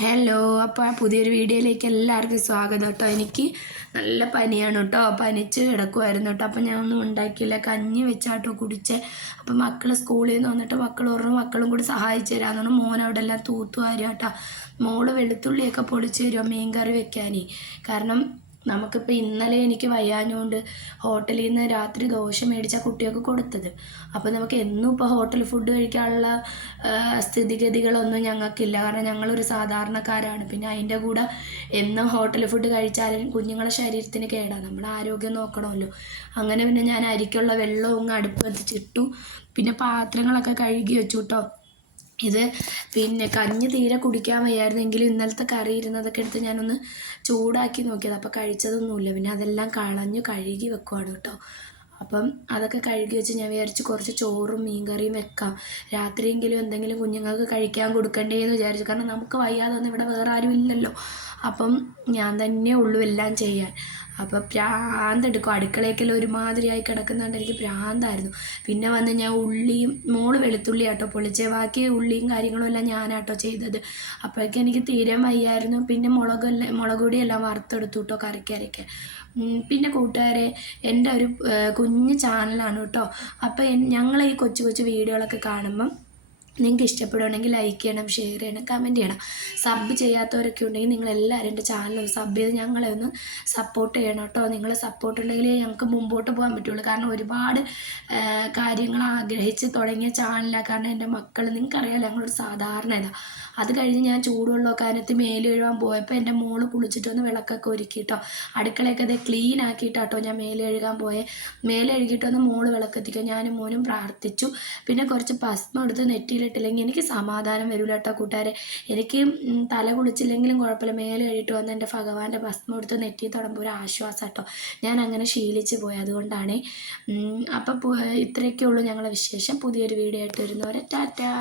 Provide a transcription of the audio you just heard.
Hello അപ്പോൾ ആ പുതിയൊരു വീഡിയോയിലേക്ക് എല്ലാവർക്കും സ്വാഗതം കേട്ടോ. എനിക്ക് നല്ല പനിയാണ് കേട്ടോ. പനിച്ച് കിടക്കുമായിരുന്നു കേട്ടോ. അപ്പോൾ ഞാൻ ഒന്നും ഉണ്ടാക്കിയില്ല. കഞ്ഞി വെച്ചാട്ടോ കുടിച്ച്. അപ്പോൾ മക്കൾ സ്കൂളിൽ നിന്ന് വന്നിട്ട് മക്കൾ ഓരോ മക്കളും കൂടി സഹായിച്ചു തരാമെന്നാണ് മോൻ അവിടെ എല്ലാം തൂത്തുവാരി കേട്ടോ. മോൾ വെളുത്തുള്ളിയൊക്കെ പൊളിച്ച് തരുമോ മീൻ കറി വെക്കാനേ. കാരണം നമുക്കിപ്പോൾ ഇന്നലെ എനിക്ക് വയ്യാഞ്ഞുകൊണ്ട് ഹോട്ടലിൽ നിന്ന് രാത്രി ദോശ മേടിച്ച കുട്ടികൾക്ക് കൊടുത്തത്. അപ്പോൾ നമുക്ക് എന്നും ഇപ്പോൾ ഹോട്ടൽ ഫുഡ് കഴിക്കാനുള്ള സ്ഥിതിഗതികളൊന്നും ഞങ്ങൾക്കില്ല. കാരണം ഞങ്ങളൊരു സാധാരണക്കാരാണ്. പിന്നെ അതിന്റെ കൂടെ എന്നും ഹോട്ടൽ ഫുഡ് കഴിച്ചാലും കുഞ്ഞുങ്ങളെ ശരീരത്തിന് കേടാണ് നമ്മൾ ആരോഗ്യം നോക്കണമല്ലോ. അങ്ങനെ പിന്നെ ഞാൻ അരിക്കുള്ള വെള്ളവും അടുപ്പ് കത്തിച്ചിട്ടു പിന്നെ പാത്രങ്ങളൊക്കെ കഴുകി വെച്ചു കേട്ടോ ഇത് പിന്നെ കഞ്ഞി തീരെ കുടിക്കാൻ വയ്യായിരുന്നെങ്കിലും ഇന്നലത്തെ കറി ഇരുന്നതൊക്കെ എടുത്ത് ഞാനൊന്ന് ചൂടാക്കി നോക്കിയത്. അപ്പോൾ കഴിച്ചതൊന്നുമില്ല. പിന്നെ അതെല്ലാം കളഞ്ഞു കഴുകി വെക്കുവാണ് കേട്ടോ. അപ്പം അതൊക്കെ കഴുകി വെച്ച് ഞാൻ വിചാരിച്ച് കുറച്ച് ചോറും മീൻകറിയും വെക്കാം. രാത്രിയെങ്കിലും എന്തെങ്കിലും കുഞ്ഞുങ്ങൾക്ക് കഴിക്കാൻ കൊടുക്കണ്ടേ എന്ന് വിചാരിച്ചു. കാരണം നമുക്ക് വയ്യാതെ ഒന്നും ഇവിടെ വേറെ ആരും ഇല്ലല്ലോ. അപ്പം ഞാൻ തന്നെ ഉള്ളു എല്ലാം ചെയ്യാൻ. അപ്പോൾ പ്രാന്തെടുക്കും. അടുക്കളയൊക്കെല്ലാം ഒരുമാതിരിയായി കിടക്കുന്നുണ്ട്. എനിക്ക് പ്രാന്തായിരുന്നു. പിന്നെ വന്ന് ഞാൻ ഉള്ളിയും മോൾ വെളുത്തുള്ളി ആട്ടോ പൊളിച്ചേ. ബാക്കി ഉള്ളിയും കാര്യങ്ങളും എല്ലാം ഞാനാട്ടോ ചെയ്തത്. അപ്പോഴേക്കും എനിക്ക് തീരെ വയ്യായിരുന്നു. പിന്നെ മുളകെല്ലാം മുളക് പൊടിയെല്ലാം വറുത്തെടുത്തു കേട്ടോ കറിക്കരയ്ക്ക് പിന്നെ കൂട്ടുകാരെ എന്റെ ഒരു കുഞ്ഞ് ചാനലാണ് കേട്ടോ അപ്പോൾ ഞങ്ങൾ ഈ കൊച്ചു കൊച്ചു വീഡിയോകളൊക്കെ കാണുമ്പം നിങ്ങൾക്ക് ഇഷ്ടപ്പെടുകയാണെങ്കിൽ ലൈക്ക് ചെയ്യണം ഷെയർ ചെയ്യണം കമന്റ് ചെയ്യണം. സബ് ചെയ്യാത്തവരൊക്കെ ഉണ്ടെങ്കിൽ നിങ്ങൾ എല്ലാവരും എന്റെ ചാനൽ സബ് ചെയ്ത് ഞങ്ങളെ ഒന്ന് സപ്പോർട്ട് ചെയ്യണം കേട്ടോ. നിങ്ങൾ സപ്പോർട്ട് ഉണ്ടെങ്കിലേ ഞങ്ങൾക്ക് മുമ്പോട്ട് പോകാൻ പറ്റുള്ളൂ. കാരണം ഒരുപാട് കാര്യങ്ങൾ ആഗ്രഹിച്ച് തുടങ്ങിയ ചാനലാണ് കാരണം എന്റെ മക്കൾ നിങ്ങൾക്കറിയാലോ ഞങ്ങളൊരു സാധാരണ ഇതാ. അത് കഴിഞ്ഞ് ഞാൻ ചൂടുവെള്ളമൊക്കെ അതിനകത്ത് മേൽ കഴുകാൻ പോയപ്പോൾ എന്റെ മോൾ കുളിച്ചിട്ട് വന്ന് വിളക്കൊക്കെ ഒരുക്കി കേട്ടോ. അടുക്കളയൊക്കെ അത് ക്ലീൻ ആക്കിയിട്ടാട്ടോ ഞാൻ മേൽ കഴുകാൻ പോയെ. മേൽ മോൾ വിളക്കെത്തിക്കോ. ഞാനും മോനും പ്രാർത്ഥിച്ചു. പിന്നെ കുറച്ച് ഭസ്മം എടുത്ത് നെറ്റിയിലിട്ടില്ലെങ്കിൽ എനിക്ക് സമാധാനം വരില്ല കേട്ടോ കൂട്ടുകാരെ. എനിക്ക് തല കുളിച്ചില്ലെങ്കിലും കുഴപ്പമില്ല. മേലെ കഴിഞ്ഞിട്ട് വന്ന് എന്റെ ഭഗവാന്റെ ഭസ്മം എടുത്ത് നെറ്റി തുടങ്ങുമ്പോൾ ഒരു ആശ്വാസം കേട്ടോ ഞാൻ അങ്ങനെ ശീലിച്ച് പോയി. അതുകൊണ്ടാണ് അപ്പം ഇത്രയൊക്കെ ഉള്ളൂ ഞങ്ങളുടെ വിശേഷം. പുതിയൊരു വീഡിയോ ആയിട്ട് വരുന്നവരെ ടാറ്റാ.